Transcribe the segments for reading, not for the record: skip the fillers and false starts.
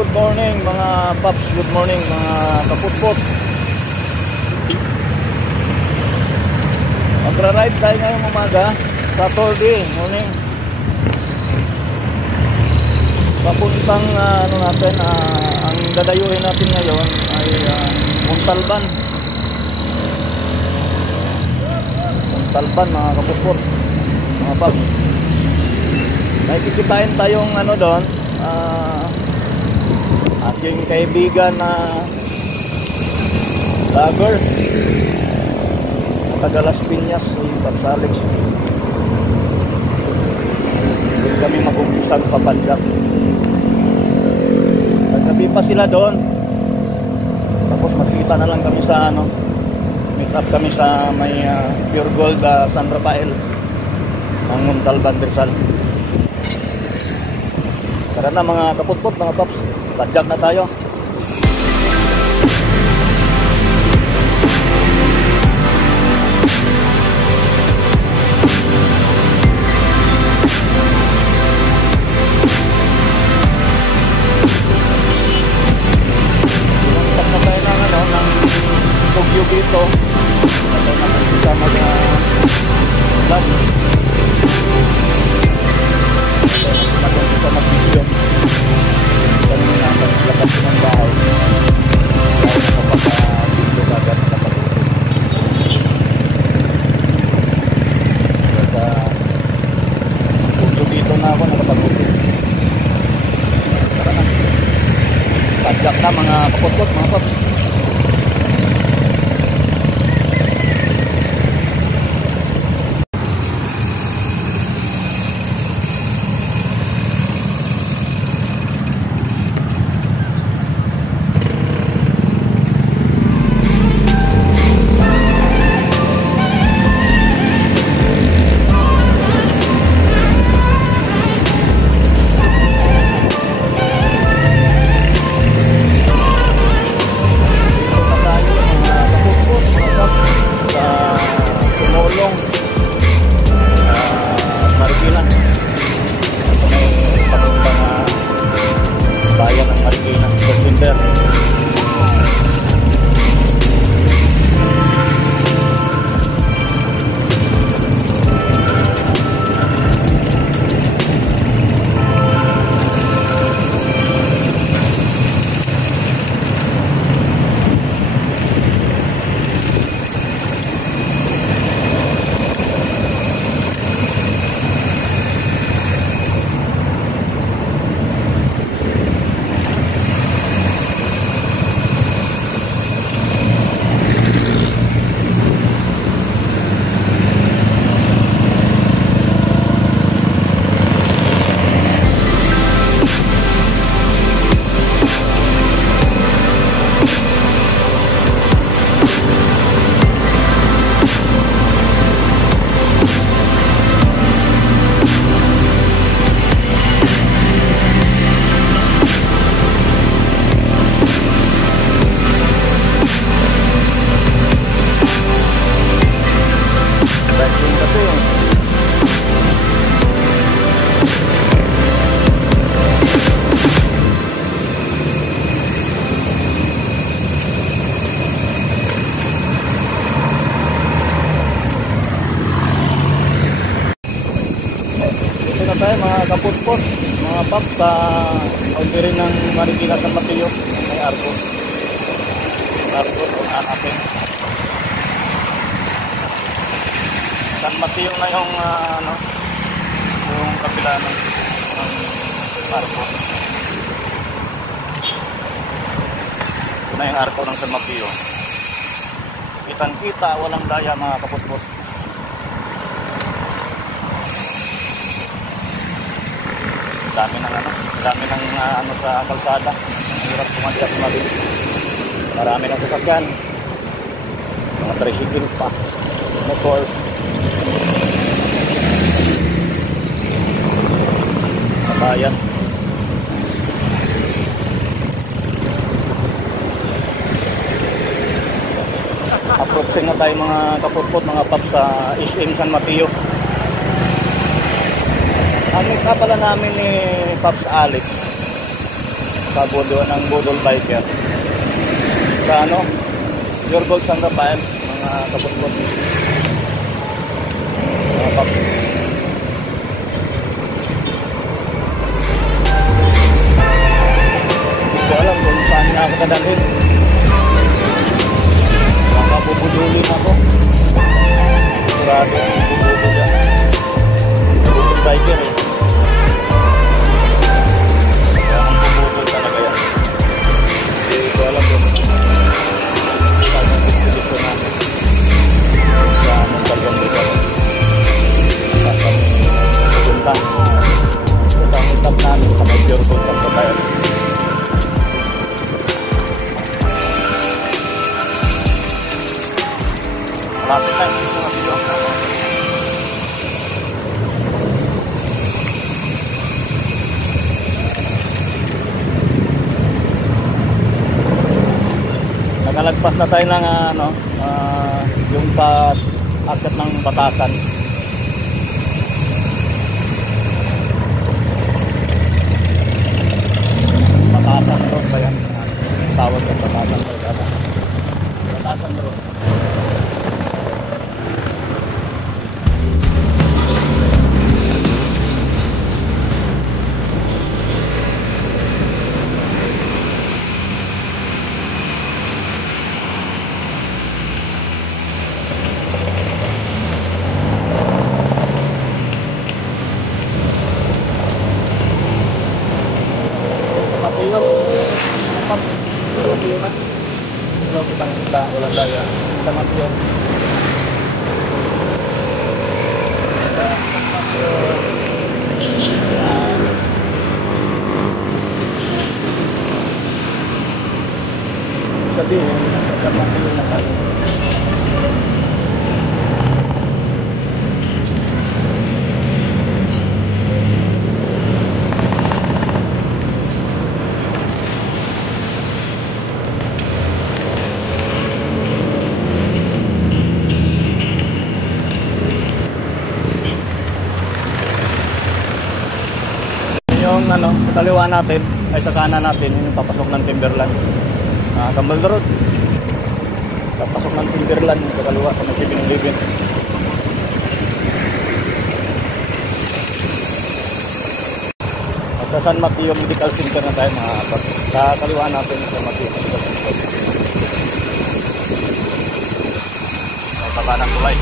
good morning mga paps, good morning mga kaputpot. Magra-ride tayo ngayong umaga, Saturday morning. Papuntang ano natin, ang dadayuhin natin ngayon ay Montalban. Montalban mga kaputpot, mga paps. May kikitain tayong ano doon, aking kaibigan na vlogger taga Las Piñas, si Paps Alex. Doon kami mag-umpisang papadyak. Naggabi pa sila doon, tapos magkita na lang kami sa ano, meet up kami sa may Pure Gold San Rafael ang Montalban Rizal. Tara na mga kaputpot, mga paps, padyak na tayo. Pinagtak na tayo ng ano, ng Tugyo dito. Ito na kita mag-vlog. Kita mag-video. Kami na maglabas ng bahay. Dahil nakapag-video agad nakapag-video. Sa Tugyo dito na ako nakapag-video. Tara na. Padyak na mga kaputpot, mga paps. Mga kaputpot, mga paps, sa rin ng Marikina San Mateo, may arko ang ating San Mateo na yung ano, yung kabila ng arko. Ito na yung arko ng San Mateo. Kitang kita, walang daya mga kaputpot. Dami ng ano sa kalsada. Hirap pumadyak sa mabilis. Marami ng sasakyan. Mga tricycle pa, motor. Sa bayan. Approaching na tayo mga kaputpot, mga paps, sa SM San Mateo. Ang pala namin ni Paps Alex sa Budol Biker. Sa ano, Pure Gold San Rafael, mga kaputpot. Mga paps. Hindi ko alam kung saan na ako kadalhin. Baka bubudulin ako. Sigurado yung bubudol yan. Budol Biker eh. Kaya ang bubudol talaga yan. Hindi ko alam kung saan yung bubudol namin. Sa Montalban dito. Saan kami pupunta. Ito ang itap namin sa may Pure Gold San Rafael. Lapit na yung mga video. Nakalagpas na tayo ng yung pa-akit ng Batasan. Batasan Road ba yan? Tawag sa Batasan Road. Batasan Road. Walang daya. Tamat yun. Sabihin, tamat yun na tayo. Yung sa kaliwa natin ay sa kanan natin yung papasok ng Timberland, Tambal Road, papasok ng Timberland sa kaliwa sa Masibing Libin. Sa San Mateo Medical Center na tayo mga apat, sa kaliwa natin sa Mateo Medical Center sa kanang tulay.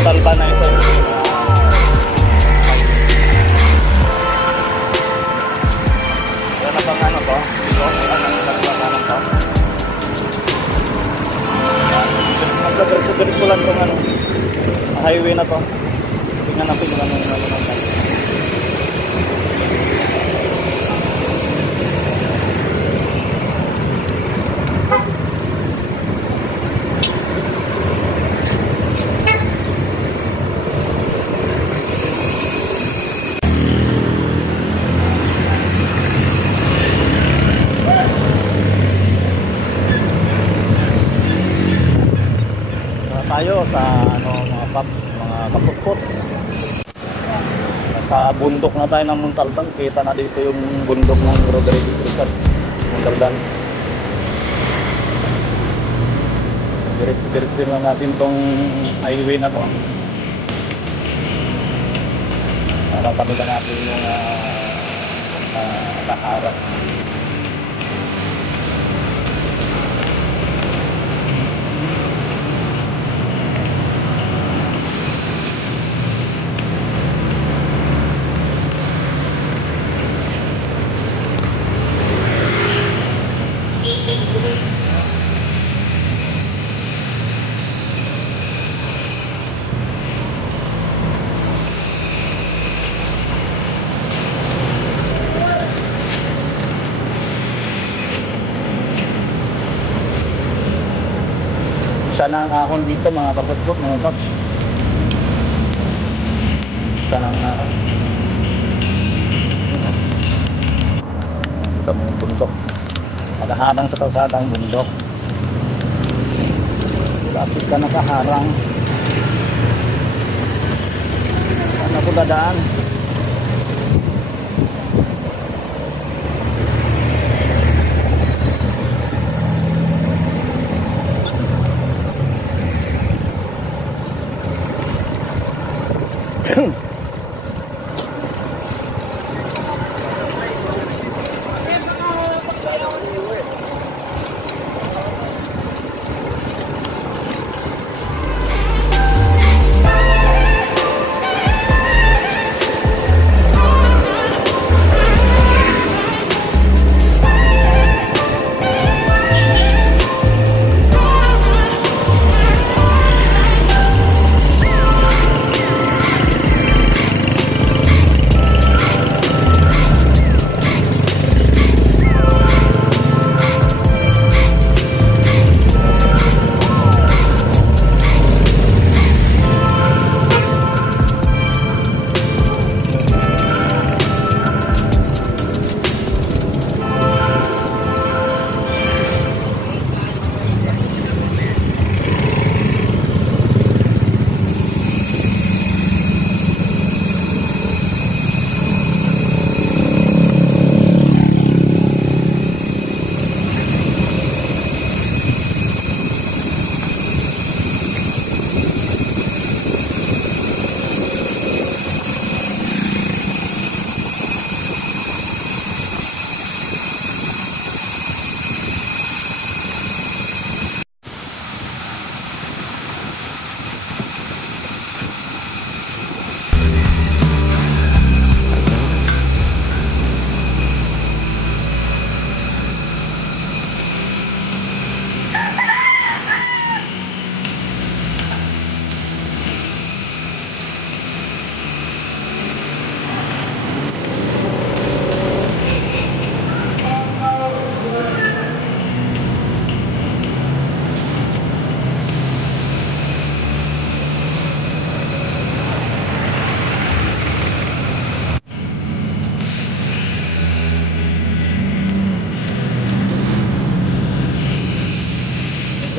Montalban na ito. Yan na bang to? Dito? Anong to? Magdiretso lang itong highway na to. Tingnan natin kung anong naman. Tayo sa mga paps, mga kaputpot. Sa bundok na tayo ng Montalban. Kita na dito yung bundok ng Rodrigo Cruzat, Montalban. Diretso lang natin tong highway na to. Para pamila natin yung nakaharap. Sana ang akon dito mga kapatid, mga paps. Sana ang akon. Ito mga bundok. Nakaharang sa kalsada ang bundok. Lapit ka nakaharang. Saan ako dadaan?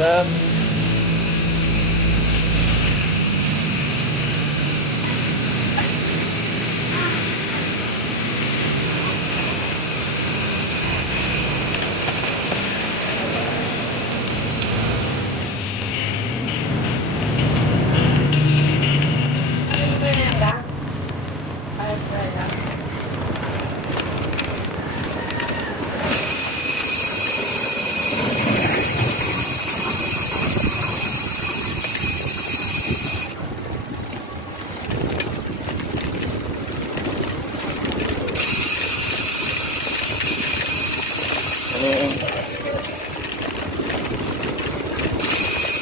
Sir.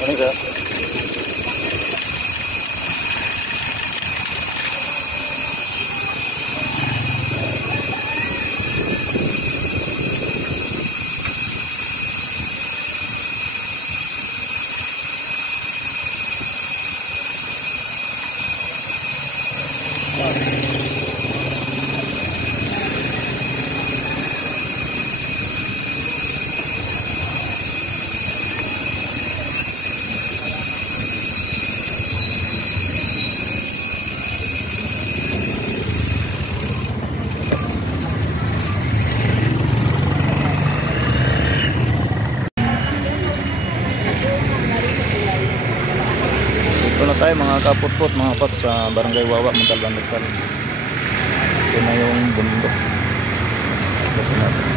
Ano sir? Ito na tayo mga kaputput, mga pat sa Barangay Wawa, Montalban, Rizal. Ito na yung bundok. Ito natin.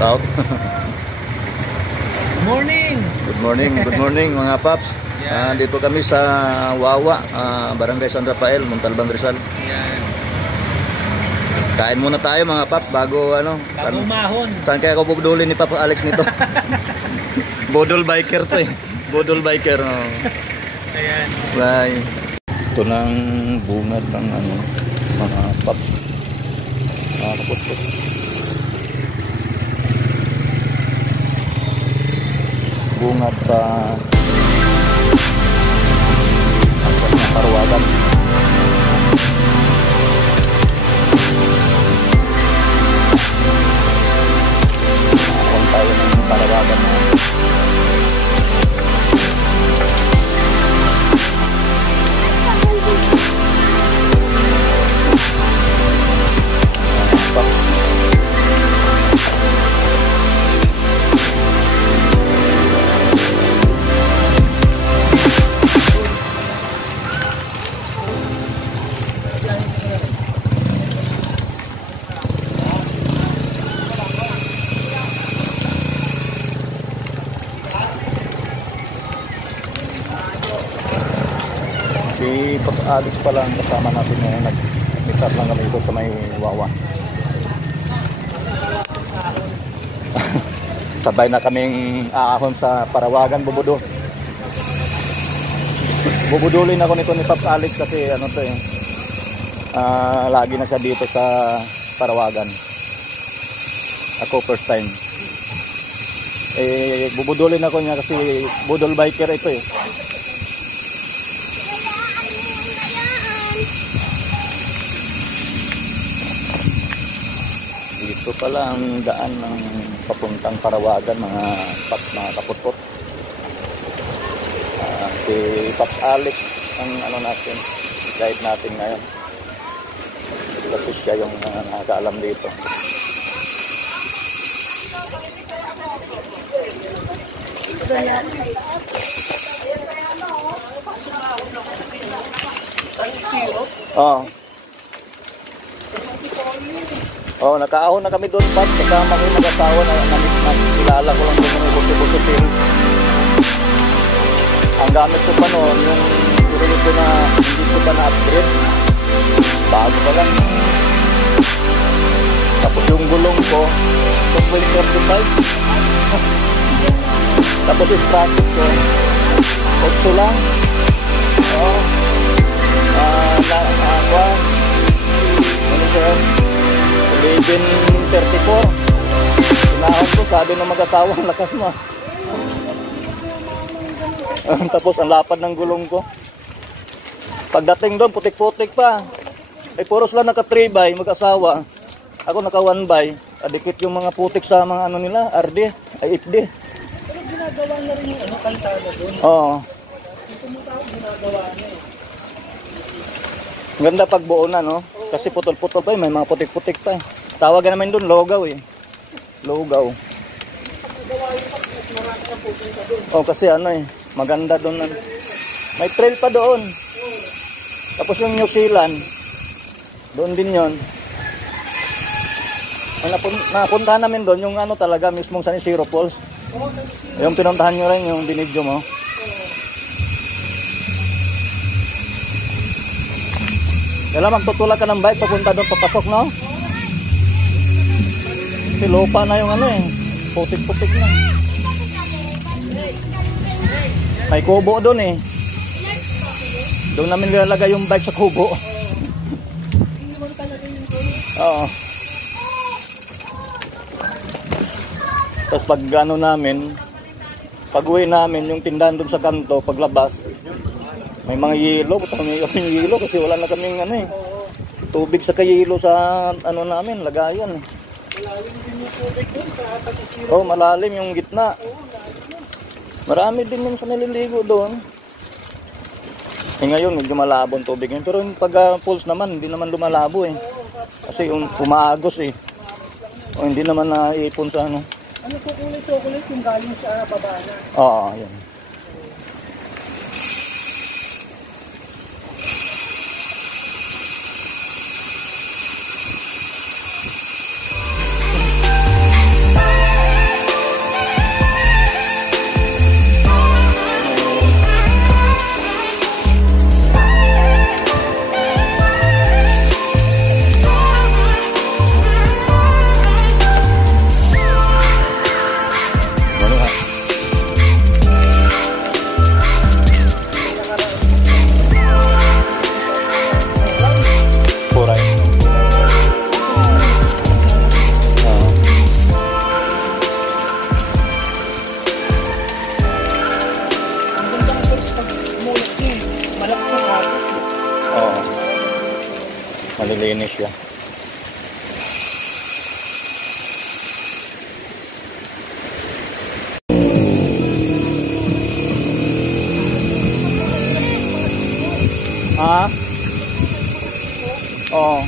out. Morning! Good morning mga paps. Yeah. Dito kami sa Wawa, Barangay San Rafael, Montalban, Rizal. Yan. Kain muna tayo mga paps bago Bago umahon. Saan kaya ako bubudulin ni Papa Alex nito? Bodol biker to eh. Bodol biker. Oh. Ayan. Bye. Ito ng bungad ng mga paps. Kaput-put. Bungad sa Parawagan. Nakakon tayo ng Parawagan na paps. Si Papa Alex pa lang kasama natin ngayon. Nag-meet up lang kami dito sa may Wawa. Sabay na kaming aahon sa Parawagan, bubudulin ako nito ni Papa Alex kasi to eh. Lagi na siya dito sa Parawagan. Ako first time. Bubudulin ako niya kasi budol biker ito eh. Dito pala ang daan ng papuntang Parawagan mga kaputpot. Si Pap Alex ang natin, guide natin ngayon. Kasi siya yung nakakaalam dito. Nakaahon na kami doon pa kasama yung mag-asawa na kilala ko lang doon yung buti-buti. Ang gamit ko pa noon, yung pinili ko na hindi ko pa na-upgrade. Bago pa lang. Tapos yung gulong ko, 12.35. Tapos yung sprocket ko, 8 lang. Ano siya? 11.34. Pinahon ko, sabi ng mag-asawa, ang lakas mo. Tapos ang lapad ng gulong ko. Pagdating doon, putik-putik pa. Puro sila naka 3x, mag-asawa. Ako naka 1x. Adikit yung mga putik sa mga nila, RD, ay FD. Pero ginagawa na rin yung kalsada doon. Oo. Tumutawag ginagawa niya eh. Ganda pag buo na, no? Kasi putol-putol pa, may mga putik-putik pa. Tawagan naman doon, Logaw eh. Logaw. Kasi maganda doon. May trail pa doon. Tapos yung New Zealand, doon din yon. Napuntahan namin doon, yung talaga, mismong San Isidro Falls. Yung pinuntahan nyo rin, yung binidyo mo. Kaya magtutulak ka ng bike papunta doon papasok, no? Kasi lupa na yung putik-putik na. May kubo doon eh. Doon namin nilalagay yung bike sa kubo. Oo. Tapos pag namin, pag uwi namin, yung tindahan doon sa kanto, paglabas, may mga yelo, may yelo kasi wala na kaming tubig sa kayelo sa namin, lagayan. Malalim din yung tubig doon sa San. Malalim yung gitna. Marami din yung sa naliligo doon. Ngayon medyo malabo ang tubig ngayon, pero yung pag pools naman hindi naman lumalabo eh. Kasi yung umaagos eh. Hindi naman naipon sa Chocolate yung galing sa baba na. Oo, yan. malilinis siya. Ah? Oo.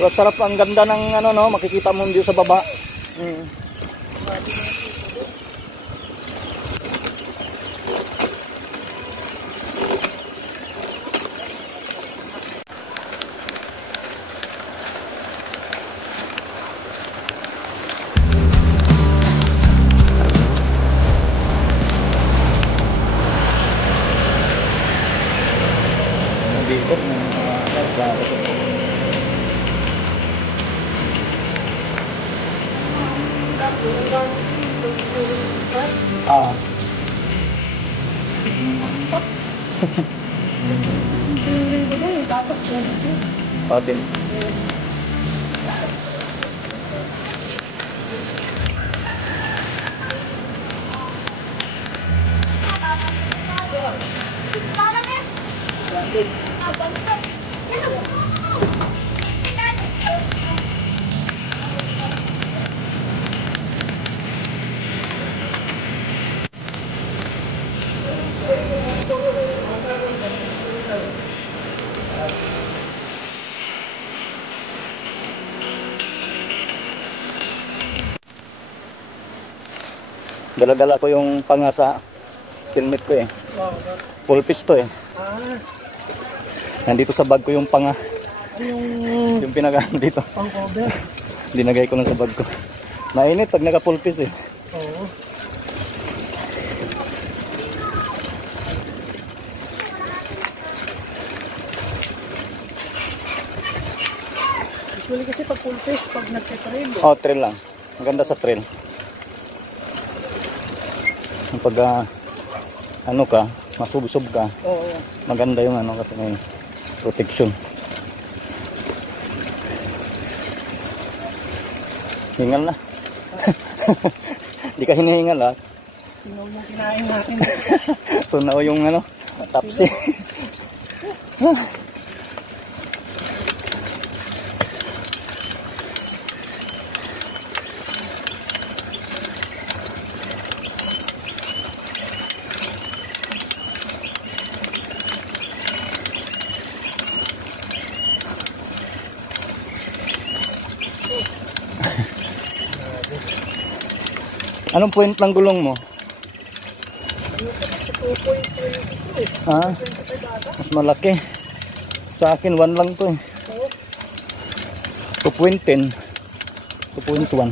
Pero sarap, ang ganda ng ano, no, makikita mo dito sa baba. Dito ah. Oh, din. Dala-dala ko yung panga sa helmet ko eh. Full piece to eh. Nandito sa bag ko yung panga. Yung pinaka dito. Pang cover. Dinagay ko lang sa bag ko. Mainit pag naka full piece eh. Oo. Usually kasi pag full face, pag nagte-trail. Oh, trail lang. Maganda sa trail. Pag ano ka, masubsob ka, Oo. maganda yung ano kasi may protection. Hingal na. Hindi ka hinihingal ha. Sino mo kinain natin? Tunaw yung ano, tapsi. Anong point ng gulong mo? Ha? Mas malaki. Sa akin 1 lang to eh. 2.10. 2.1.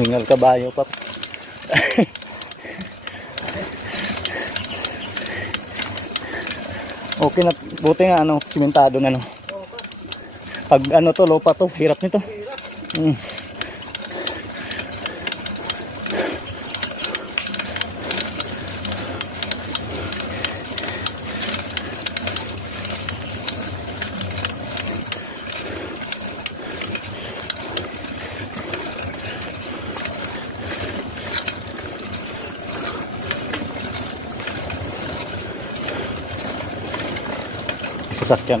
Hingal kabayo pa. Okay na, buti nga ano, simentado na ano. Pag ano to, lopa to, hirap nito. sasakyan.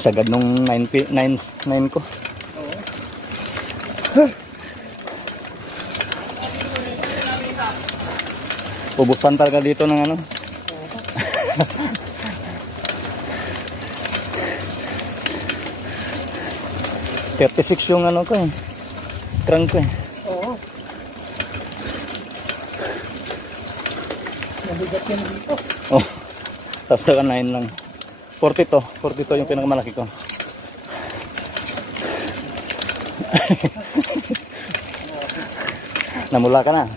Sagad nung 9 ko. Ubusan talaga dito ng ano. $36 yung ano ko eh. Crank ko eh. Oo. Nabigat yan dito. Oh. Tapos saka 9 lang. 42 yung pinakamalaki ko. Namula ka na.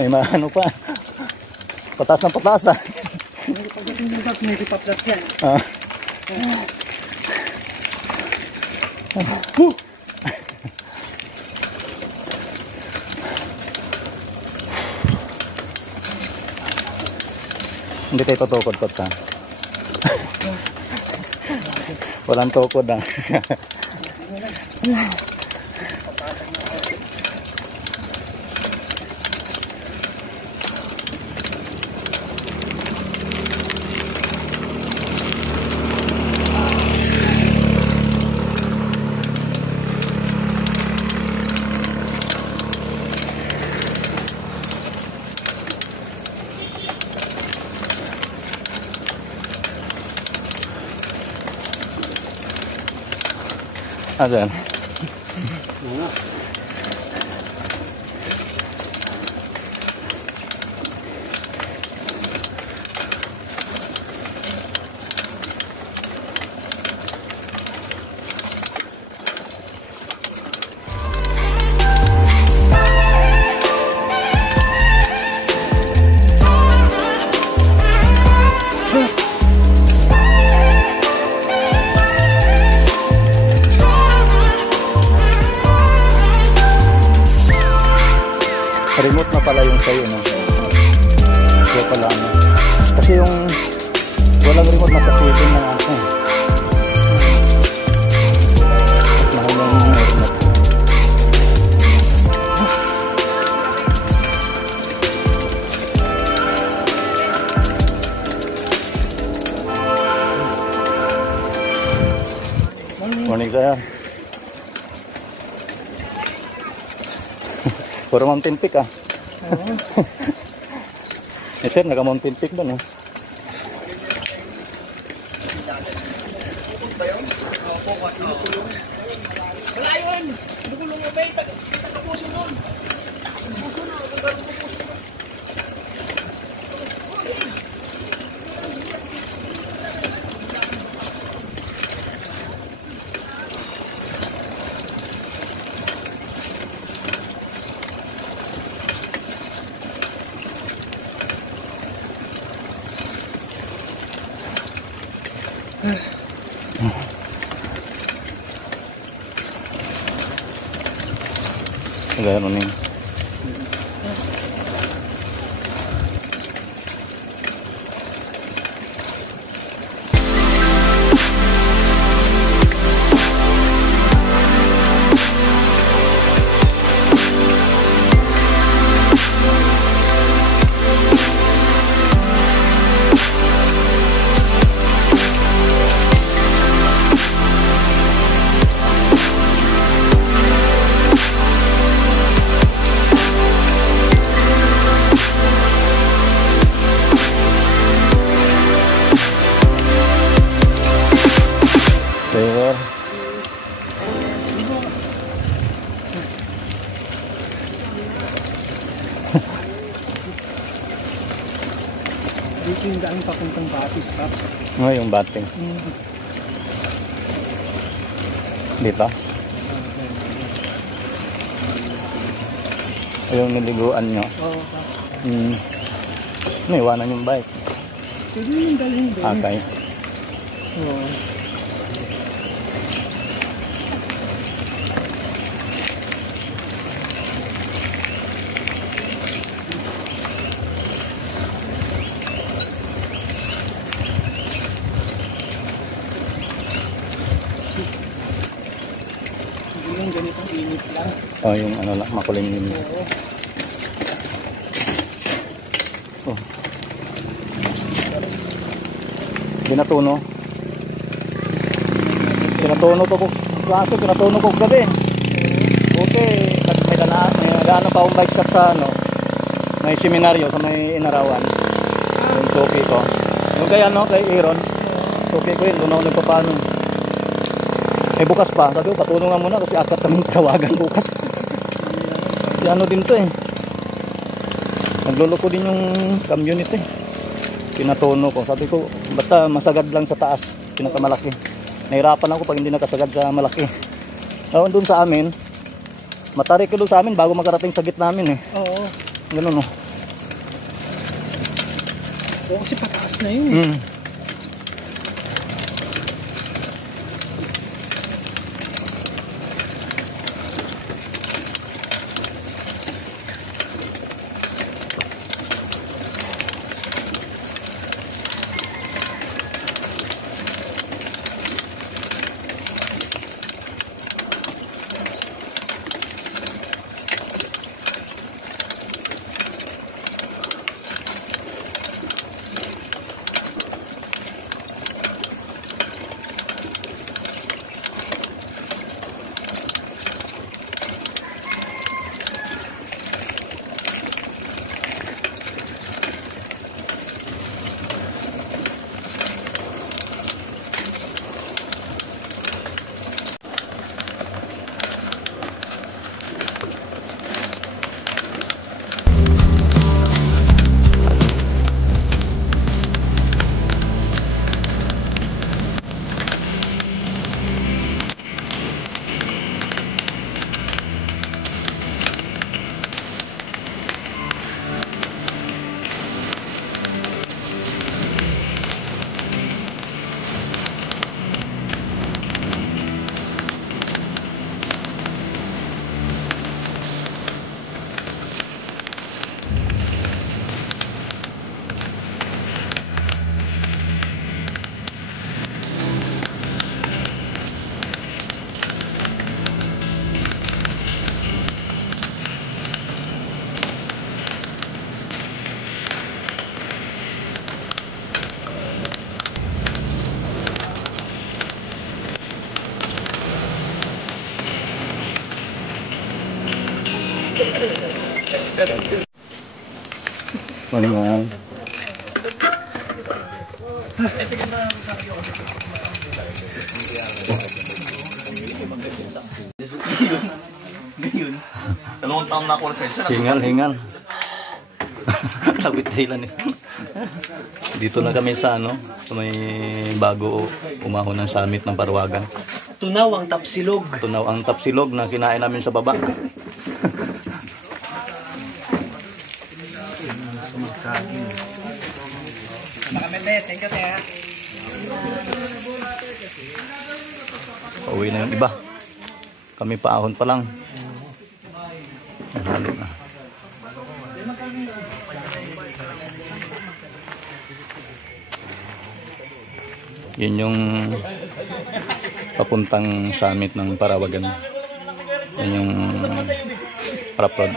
May maano pa. Patas ng patas ah. Pagdating yung gas, may dipaplat yan. Hindi tayo tutukod-tukod ha. Walang tukod ha. Ayan. Remote na pala yung sa'yo, no? Kaya pala, ano? Kasi yung walang remote, masasilin na ako. Mahal lang yung remote. Morning, sir. Puro mountain peak ah. Eh sir, naka-mountain peak ba no? Gano'n yun. Dito yung galing papuntang Batis, Paps. Oh, yung bating. Dito. Yung niliguan nyo. Oo, Paps. Naiwanan yung bike. Pwede yung dalhin doon. Okay. Oo. Yung ganitong init lang. Oh, yung ano lang, makulimlim. Oo. Oh. Pinatuno. Pinatuno to ko. Kaso pinatuno ko gabi. Okay, may daan pa akong bike shop sa ano. May seminaryo sa may Inarawan. Yung suki ko. Yung kay ano, kay Aaron. Suki ko yun, doon ako nagpapano. Eh bukas pa, sabi ko patulong nga muna kasi akat kaming tawagan bukas. Si ano din to eh. Nagluloko din yung community. Pinatono ko. Sabi ko, basta masagad lang sa taas, pinakamalaki. Nahirapan ako pag hindi nakasagad sa malaki. Noon doon sa amin, matarik doon sa amin bago makarating sa gitna namin eh. Oo. Ganun oh. Oo, kasi pataas na yun eh. Malingan. Dalawang taon na ako na sensya. Hingal. Nagwitilan eh. Dito na kami sa ano, sa may bago umahon ng summit ng Parawagan. Tunaw ang tapsilog. Tunaw ang tapsilog na kinain namin sa baba. Thank you, Tea. Pauwi na yung iba. Kami paahon pa lang. Halo na. Yun yung papuntang summit ng Parawagan. Yan yung Paraprod.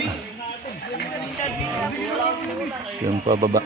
Yung pababa.